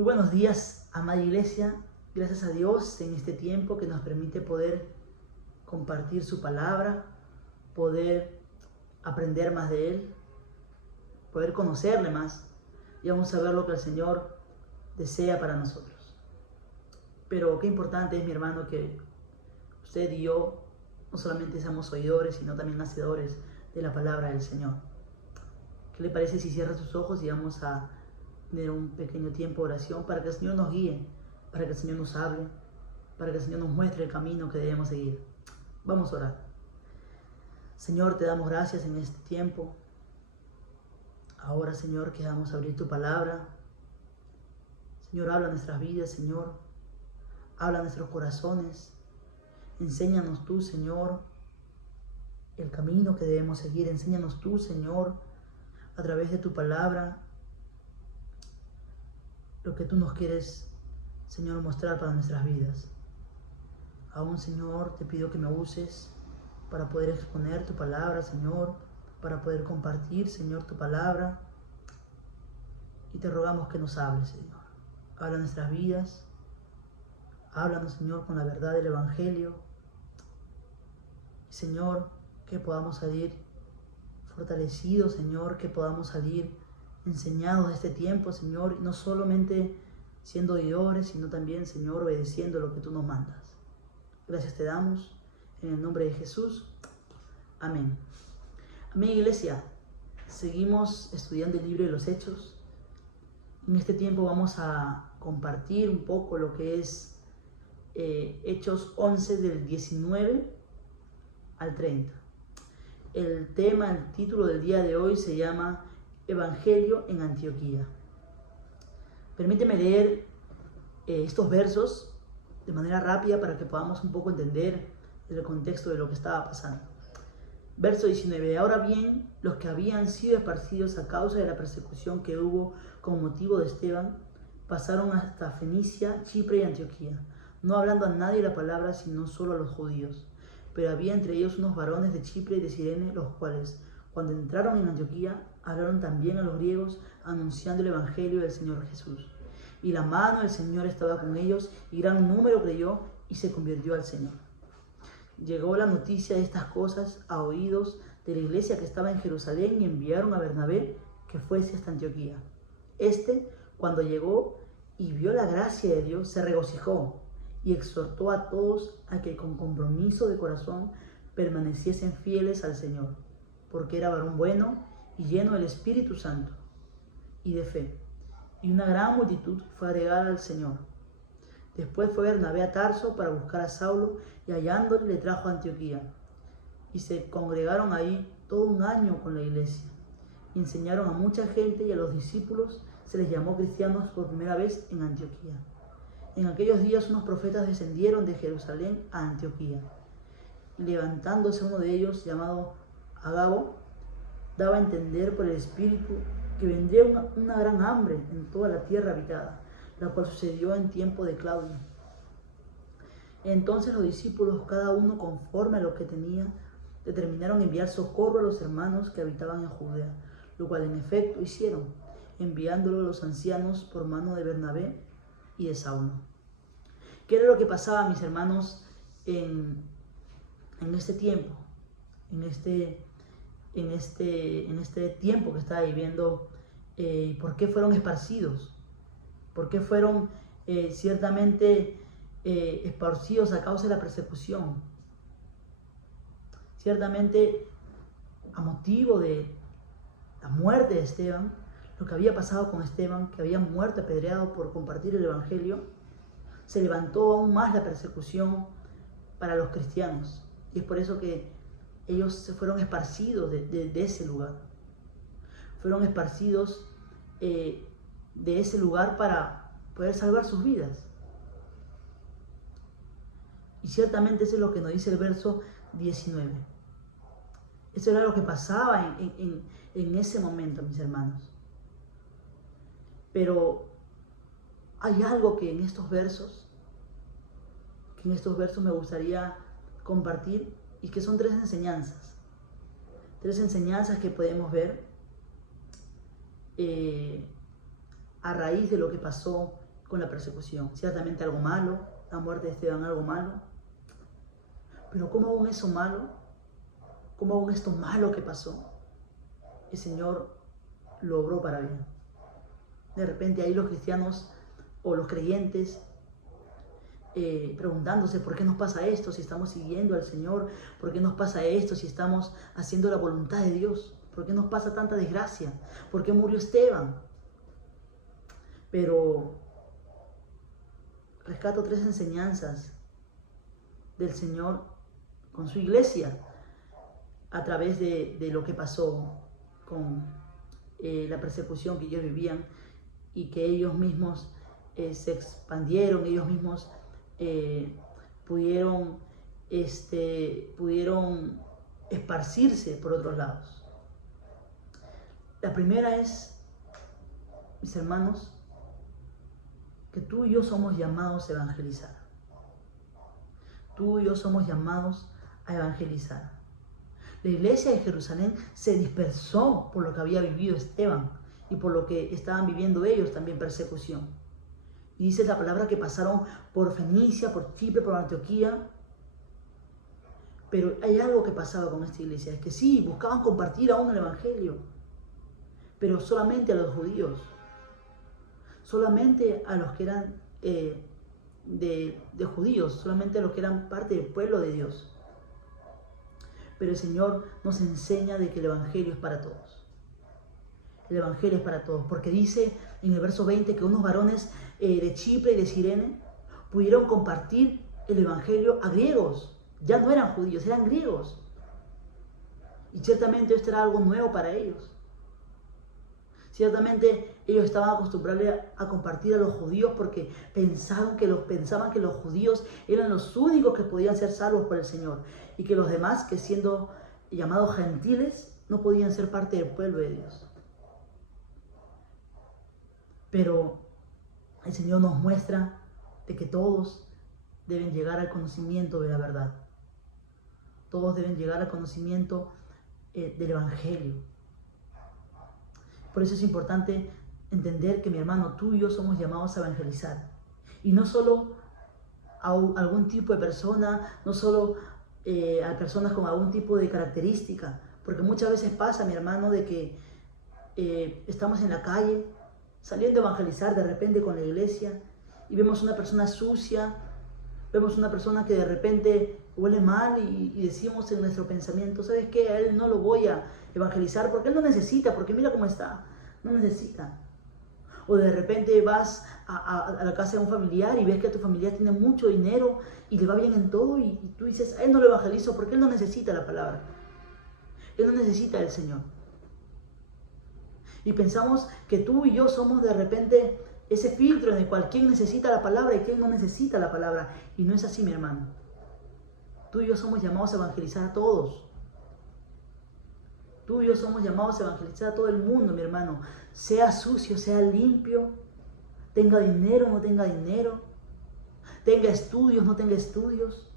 Muy buenos días, amada iglesia. Gracias a Dios en este tiempo que nos permite poder compartir su palabra, poder aprender más de Él, poder conocerle más y vamos a ver lo que el Señor desea para nosotros. Pero qué importante es, mi hermano, que usted y yo no solamente seamos oidores, sino también hacedores de la palabra del Señor. ¿Qué le parece si cierra sus ojos y vamos a tener un pequeño tiempo de oración para que el Señor nos guíe, para que el Señor nos hable, para que el Señor nos muestre el camino que debemos seguir? Vamos a orar. Señor, te damos gracias en este tiempo. Ahora, Señor, que vamos a abrir tu palabra. Señor, habla nuestras vidas, Señor. Habla nuestros corazones. Enséñanos tú, Señor, el camino que debemos seguir. Enséñanos tú, Señor, a través de tu palabra, lo que tú nos quieres, Señor, mostrar para nuestras vidas. Aún, Señor, te pido que me uses para poder exponer tu palabra, Señor, para poder compartir, Señor, tu palabra. Y te rogamos que nos hables, Señor. Habla nuestras vidas. Háblanos, Señor, con la verdad del Evangelio. Y, Señor, que podamos salir fortalecidos, Señor, que podamos salir enseñados de este tiempo, Señor, no solamente siendo oidores, sino también, Señor, obedeciendo lo que tú nos mandas. Gracias te damos, en el nombre de Jesús. Amén. Amén, iglesia. Seguimos estudiando el libro de los Hechos. En este tiempo vamos a compartir un poco lo que es Hechos 11 del 19 al 30. El título del día de hoy se llama Evangelio en Antioquía. Permíteme leer estos versos de manera rápida para que podamos un poco entender el contexto de lo que estaba pasando. Verso 19. Ahora bien, los que habían sido esparcidos a causa de la persecución que hubo con motivo de Esteban, pasaron hasta Fenicia, Chipre y Antioquía, no hablando a nadie la palabra, sino solo a los judíos. Pero había entre ellos unos varones de Chipre y de Cirene, los cuales, cuando entraron en Antioquía, hablaron también a los griegos, anunciando el evangelio del Señor Jesús. Y la mano del Señor estaba con ellos, y gran número creyó y se convirtió al Señor. Llegó la noticia de estas cosas a oídos de la iglesia que estaba en Jerusalén, y enviaron a Bernabé que fuese hasta Antioquía. Cuando llegó y vio la gracia de Dios, se regocijó y exhortó a todos a que con compromiso de corazón permaneciesen fieles al Señor, porque era varón bueno y lleno del Espíritu Santo y de fe, y una gran multitud fue agregada al Señor. Después fue Bernabé a Tarso para buscar a Saulo, y hallándole le trajo a Antioquía, y se congregaron ahí todo un año con la iglesia, y enseñaron a mucha gente, y a los discípulos se les llamó cristianos por primera vez en Antioquía. En aquellos días unos profetas descendieron de Jerusalén a Antioquía, y levantándose uno de ellos, llamado Agabo, daba a entender por el Espíritu que vendría una gran hambre en toda la tierra habitada, la cual sucedió en tiempo de Claudio. Entonces los discípulos, cada uno conforme a lo que tenía, determinaron enviar socorro a los hermanos que habitaban en Judea, lo cual en efecto hicieron, enviándolo a los ancianos por mano de Bernabé y de Saulo. ¿Qué era lo que pasaba, mis hermanos, en este tiempo? En este tiempo que estaba viviendo, ¿por qué fueron esparcidos? ¿Por qué fueron ciertamente esparcidos a causa de la persecución? Ciertamente a motivo de la muerte de Esteban, lo que había pasado con Esteban, que había muerto apedreado por compartir el Evangelio, se levantó aún más la persecución para los cristianos. Y es por eso que ellos se fueron esparcidos de ese lugar. Fueron esparcidos de ese lugar para poder salvar sus vidas. Y ciertamente eso es lo que nos dice el verso 19. Eso era lo que pasaba en ese momento, mis hermanos. Pero hay algo que en estos versos me gustaría compartir, y que son tres enseñanzas que podemos ver a raíz de lo que pasó con la persecución. Ciertamente algo malo, la muerte de Esteban, algo malo. Pero ¿cómo aún eso malo? ¿Cómo aún esto malo que pasó? El Señor lo obró para bien. De repente ahí los cristianos o los creyentes preguntándose por qué nos pasa esto si estamos siguiendo al Señor, por qué nos pasa esto si estamos haciendo la voluntad de Dios, por qué nos pasa tanta desgracia, por qué murió Esteban. Pero rescato 3 enseñanzas del Señor con su iglesia a través de lo que pasó con la persecución que ellos vivían y que ellos mismos se expandieron, ellos mismos pudieron esparcirse por otros lados. La primera es, mis hermanos, que tú y yo somos llamados a evangelizar. Tú y yo somos llamados a evangelizar. La iglesia de Jerusalén se dispersó por lo que había vivido Esteban y por lo que estaban viviendo ellos también persecución. Y dice la palabra que pasaron por Fenicia, por Chipre, por Antioquía. Pero hay algo que pasaba con esta iglesia, es que sí, buscaban compartir aún el evangelio, pero solamente a los judíos, solamente a los que eran de judíos, solamente a los que eran parte del pueblo de Dios. Pero el Señor nos enseña de que el evangelio es para todos. El evangelio es para todos, porque dice en el verso 20 que unos varones de Chipre y de Cirene pudieron compartir el evangelio a griegos. Ya no eran judíos, eran griegos. Y ciertamente esto era algo nuevo para ellos. Ciertamente ellos estaban acostumbrados a compartir a los judíos porque pensaban que los judíos eran los únicos que podían ser salvos por el Señor y que los demás, que siendo llamados gentiles, no podían ser parte del pueblo de Dios. Pero el Señor nos muestra de que todos deben llegar al conocimiento de la verdad. Todos deben llegar al conocimiento del evangelio. Por eso es importante entender que, mi hermano, tú y yo somos llamados a evangelizar. Y no solo a algún tipo de persona, no solo a personas con algún tipo de característica. Porque muchas veces pasa, mi hermano, de que estamos en la calle, saliendo a evangelizar de repente con la iglesia, y vemos una persona sucia, vemos una persona que de repente huele mal y decimos en nuestro pensamiento, ¿sabes qué? A él no lo voy a evangelizar porque él no necesita, porque mira cómo está, no necesita. O de repente vas a la casa de un familiar y ves que tu familiar tiene mucho dinero y le va bien en todo y tú dices, a él no lo evangelizo porque él no necesita la palabra. Él no necesita del Señor. Y pensamos que tú y yo somos de repente ese filtro en el cual quién necesita la palabra y quién no necesita la palabra. Y no es así, mi hermano. Tú y yo somos llamados a evangelizar a todos. Tú y yo somos llamados a evangelizar a todo el mundo, mi hermano. Sea sucio, sea limpio, tenga dinero o no tenga dinero, tenga estudios o no tenga estudios.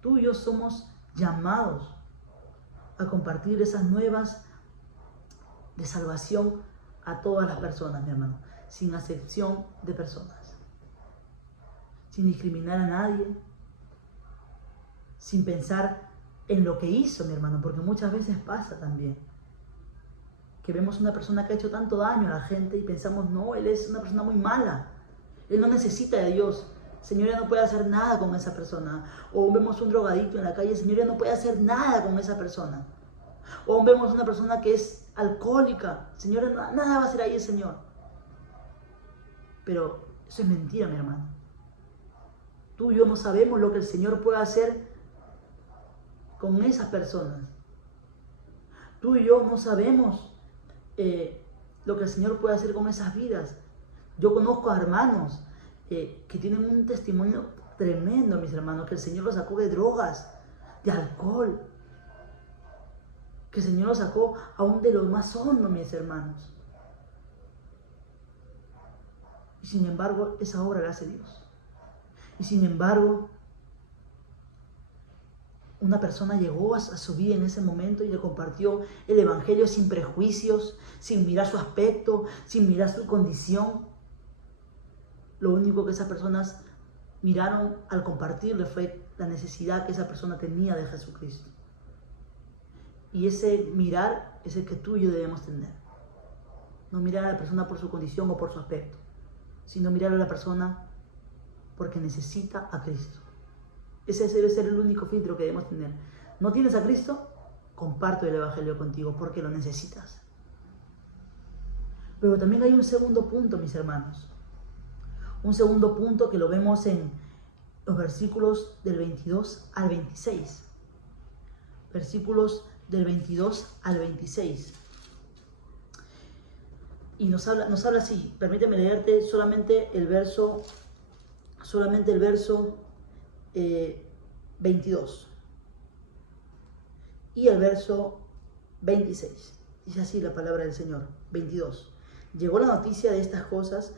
Tú y yo somos llamados a compartir esas nuevas de salvación a todas las personas, mi hermano, sin acepción de personas, sin discriminar a nadie, sin pensar en lo que hizo, mi hermano, porque muchas veces pasa también que vemos una persona que ha hecho tanto daño a la gente y pensamos, no, él es una persona muy mala, él no necesita de Dios, el Señor ya no puede hacer nada con esa persona. O vemos un drogadicto en la calle, el Señor ya no puede hacer nada con esa persona. O vemos una persona que es alcohólica, el Señor, nada va a hacer ahí el Señor. Pero eso es mentira, mi hermano. Tú y yo no sabemos lo que el Señor puede hacer con esas personas. Tú y yo no sabemos lo que el Señor puede hacer con esas vidas. Yo conozco a hermanos que tienen un testimonio tremendo, mis hermanos, que el Señor los sacó de drogas, de alcohol, que el Señor los sacó aún de lo más hondo, mis hermanos. Y sin embargo, esa obra la hace Dios. Y sin embargo, una persona llegó a su vida en ese momento y le compartió el evangelio sin prejuicios, sin mirar su aspecto, sin mirar su condición. lo único que esas personas miraron al compartirle fue la necesidad que esa persona tenía de Jesucristo. Y ese mirar es el que tú y yo debemos tener. No mirar a la persona por su condición o por su aspecto, sino mirar a la persona porque necesita a Cristo. Ese debe ser el único filtro que debemos tener. ¿No tienes a Cristo? Comparto el Evangelio contigo porque lo necesitas. Pero también hay un segundo punto, mis hermanos. Un segundo punto que lo vemos en los versículos del 22 al 26. Versículos del 22 al 26. Y nos habla así. Permíteme leerte solamente el verso 22 y el verso 26. Dice así la palabra del Señor. 22. Llegó la noticia de estas cosas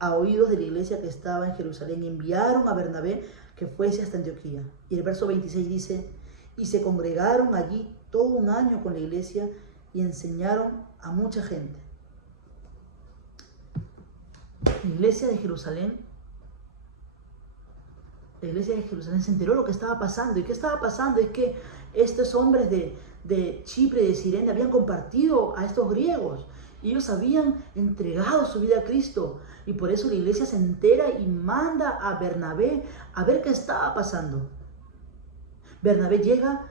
a oídos de la iglesia que estaba en Jerusalén. Enviaron a Bernabé que fuese hasta Antioquía. Y el verso 26 dice: y se congregaron allí todo un año con la iglesia y enseñaron a mucha gente. La iglesia de Jerusalén se enteró lo que estaba pasando. ¿Y qué estaba pasando? Es que estos hombres de Chipre y de Cirene habían compartido a estos griegos. Y ellos habían entregado su vida a Cristo. Y por eso la iglesia se entera y manda a Bernabé a ver qué estaba pasando. Bernabé llega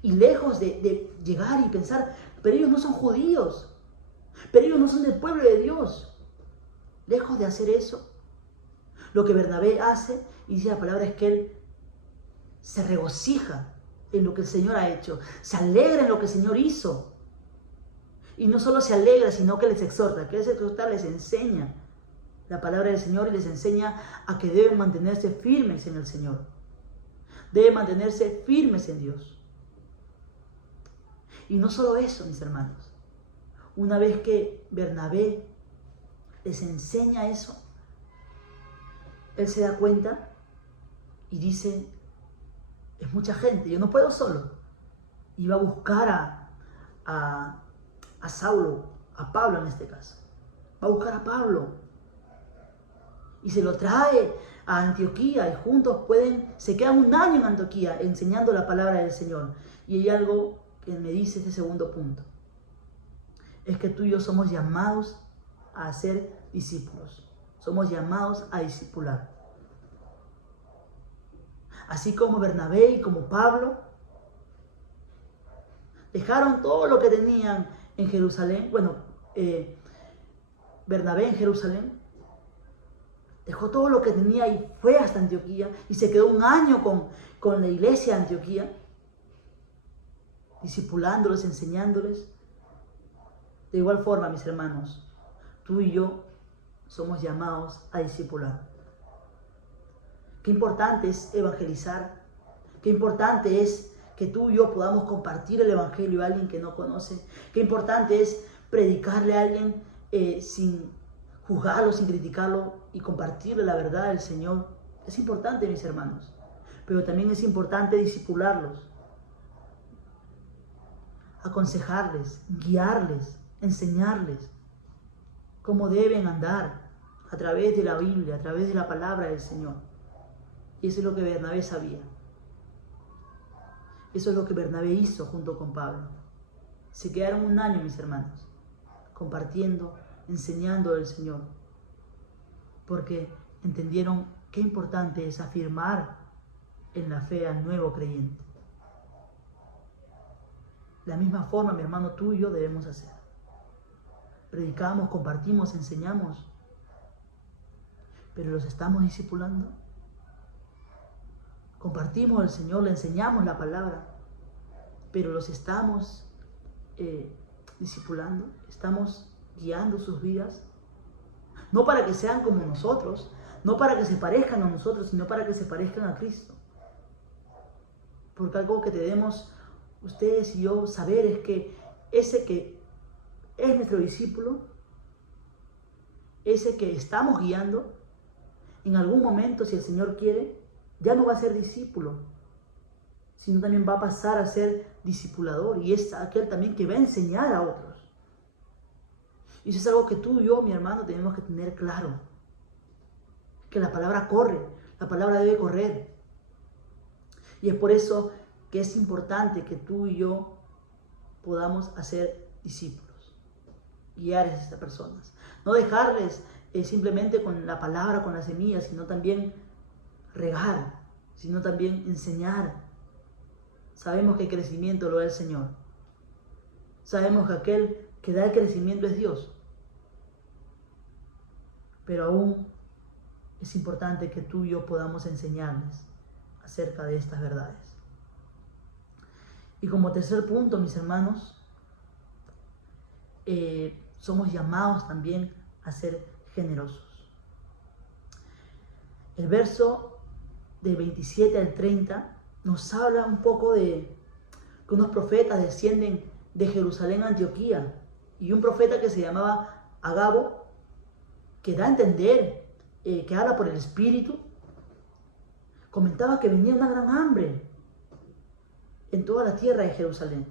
y lejos de llegar y pensar, pero ellos no son judíos, pero ellos no son del pueblo de Dios. Lejos de hacer eso, lo que Bernabé hace, y dice la palabra, es que él se regocija en lo que el Señor ha hecho, se alegra en lo que el Señor hizo. Y no solo se alegra, sino que les exhorta. Que les exhorta, les enseña la palabra del Señor y les enseña a que deben mantenerse firmes en el Señor. Deben mantenerse firmes en Dios. Y no solo eso, mis hermanos. Una vez que Bernabé les enseña eso, él se da cuenta y dice: es mucha gente, yo no puedo solo. Y va a buscar a Saulo, a Pablo en este caso. Va a buscar a Pablo y se lo trae a Antioquía, y juntos se quedan un año en Antioquía enseñando la palabra del Señor. Y hay algo que me dice este segundo punto: es que tú y yo somos llamados a ser discípulos, somos llamados a discipular. Así como Bernabé y como Pablo dejaron todo lo que tenían en Jerusalén. Bernabé en Jerusalén dejó todo lo que tenía y fue hasta Antioquía y se quedó un año con la iglesia de Antioquía, discipulándolos, enseñándoles. De igual forma, mis hermanos, tú y yo somos llamados a discipular. Qué importante es evangelizar. Qué importante es que tú y yo podamos compartir el evangelio a alguien que no conoce. Qué importante es predicarle a alguien sin juzgarlo, sin criticarlo, y compartirle la verdad del Señor. Es importante, mis hermanos. Pero también es importante discipularlos, aconsejarles, guiarles, enseñarles cómo deben andar a través de la Biblia, a través de la palabra del Señor. Y eso es lo que Bernabé sabía. Eso es lo que Bernabé hizo junto con Pablo. Se quedaron un año, mis hermanos, compartiendo, enseñando del Señor, porque entendieron qué importante es afirmar en la fe al nuevo creyente. De la misma forma, mi hermano, tú y yo debemos hacer. Predicamos, compartimos, enseñamos, pero ¿los estamos discipulando? Compartimos el Señor, le enseñamos la palabra, pero ¿los estamos discipulando? ¿Estamos guiando sus vidas? No para que sean como nosotros, no para que se parezcan a nosotros, sino para que se parezcan a Cristo. Porque algo que debemos ustedes y yo saber es que ese que es nuestro discípulo, ese que estamos guiando, en algún momento, si el Señor quiere, ya no va a ser discípulo, sino también va a pasar a ser discipulador, y es aquel también que va a enseñar a otros. Y eso es algo que tú y yo, mi hermano, tenemos que tener claro. que la palabra corre, la palabra debe correr. Y es por eso que es importante que tú y yo podamos hacer discípulos, guiar a estas personas. No dejarles simplemente con la palabra, con la semilla, sino también regar, sino también enseñar. Sabemos que el crecimiento lo da el Señor. Sabemos que aquel que da el crecimiento es Dios. Pero aún es importante que tú y yo podamos enseñarles acerca de estas verdades. Y como tercer punto, mis hermanos, somos llamados también a ser generosos. El verso del 27 al 30 nos habla un poco de que unos profetas descienden de Jerusalén a Antioquía, y un profeta que se llamaba Agabo, que da a entender, que habla por el Espíritu, comentaba que venía una gran hambre en toda la tierra de Jerusalén.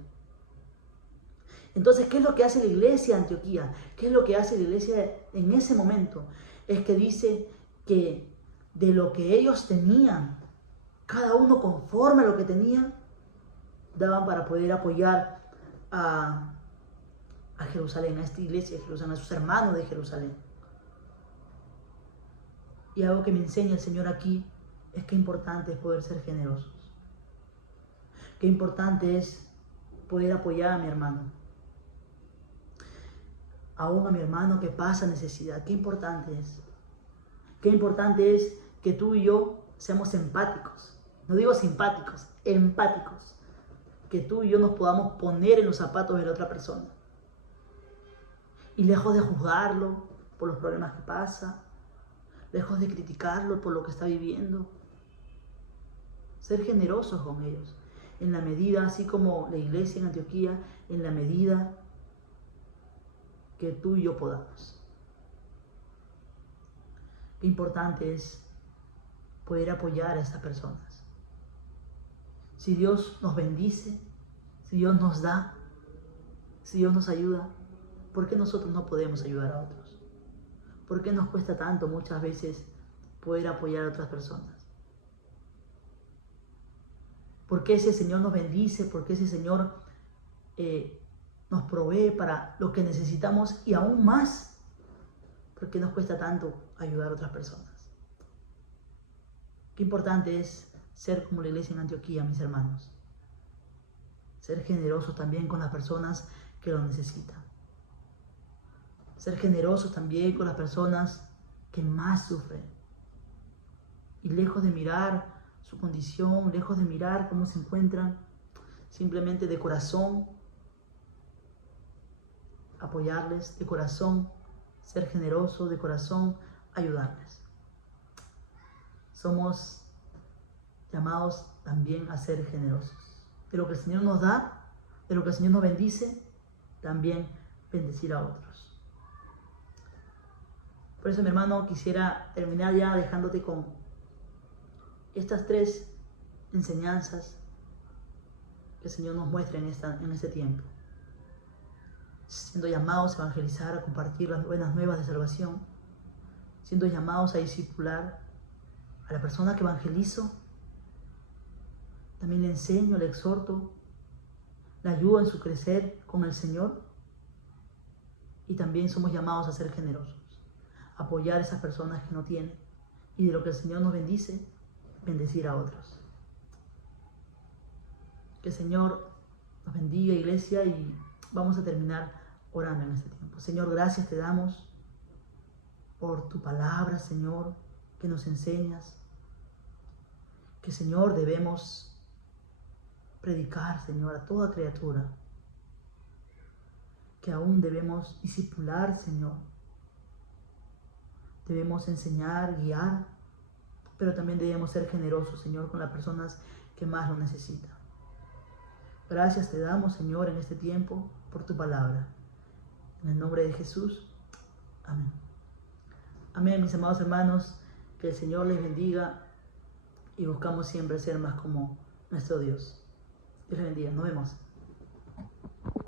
Entonces, ¿qué es lo que hace la iglesia de Antioquía? ¿Qué es lo que hace la iglesia en ese momento? Es que dice que de lo que ellos tenían, cada uno conforme a lo que tenían, daban para poder apoyar a Jerusalén, a esta iglesia de Jerusalén, a sus hermanos de Jerusalén. Y algo que me enseña el Señor aquí es que importante es poder ser generosos. Qué importante es poder apoyar a mi hermano, aún a mi hermano que pasa necesidad. Qué importante es. Qué importante es que tú y yo seamos empáticos. No digo simpáticos, empáticos. Que tú y yo nos podamos poner en los zapatos de la otra persona. Y lejos de juzgarlo por los problemas que pasa, lejos de criticarlo por lo que está viviendo, ser generosos con ellos. En la medida, así como la iglesia en Antioquía, en la medida que tú y yo podamos. Qué importante es poder apoyar a estas personas. Si Dios nos bendice, si Dios nos da, si Dios nos ayuda, ¿por qué nosotros no podemos ayudar a otros? ¿Por qué nos cuesta tanto muchas veces poder apoyar a otras personas? ¿Por qué ese Señor nos bendice? ¿Por qué ese Señor nos provee para lo que necesitamos y aún más? ¿Por qué nos cuesta tanto ayudar a otras personas? Qué importante es ser como la iglesia en Antioquía, mis hermanos. Ser generosos también con las personas que lo necesitan. Ser generosos también con las personas que más sufren. Y lejos de mirar su condición, lejos de mirar cómo se encuentran, simplemente de corazón apoyarles, de corazón ser generoso, de corazón ayudarles. Somos llamados también a ser generosos. De lo que el Señor nos da, de lo que el Señor nos bendice, también bendecir a otros. Por eso, mi hermano, quisiera terminar ya dejándote con estas 3 enseñanzas que el Señor nos muestra en este tiempo. Siendo llamados a evangelizar, a compartir las buenas nuevas de salvación, siendo llamados a discipular a la persona que evangelizo, también le enseño, le exhorto, le ayudo en su crecer con el Señor, y también somos llamados a ser generosos, a apoyar a esas personas que no tienen, y de lo que el Señor nos bendice, bendecir a otros. Que el Señor nos bendiga, iglesia, y vamos a terminar orando en este tiempo. Señor, gracias te damos por tu palabra, Señor, que nos enseñas, que, Señor, debemos predicar, Señor, a toda criatura, que aún debemos discipular, Señor, debemos enseñar, guiar, pero también debemos ser generosos, Señor, con las personas que más lo necesitan. Gracias te damos, Señor, en este tiempo por tu palabra. En el nombre de Jesús. Amén. Amén, mis amados hermanos. Que el Señor les bendiga y buscamos siempre ser más como nuestro Dios. Dios les bendiga. Nos vemos.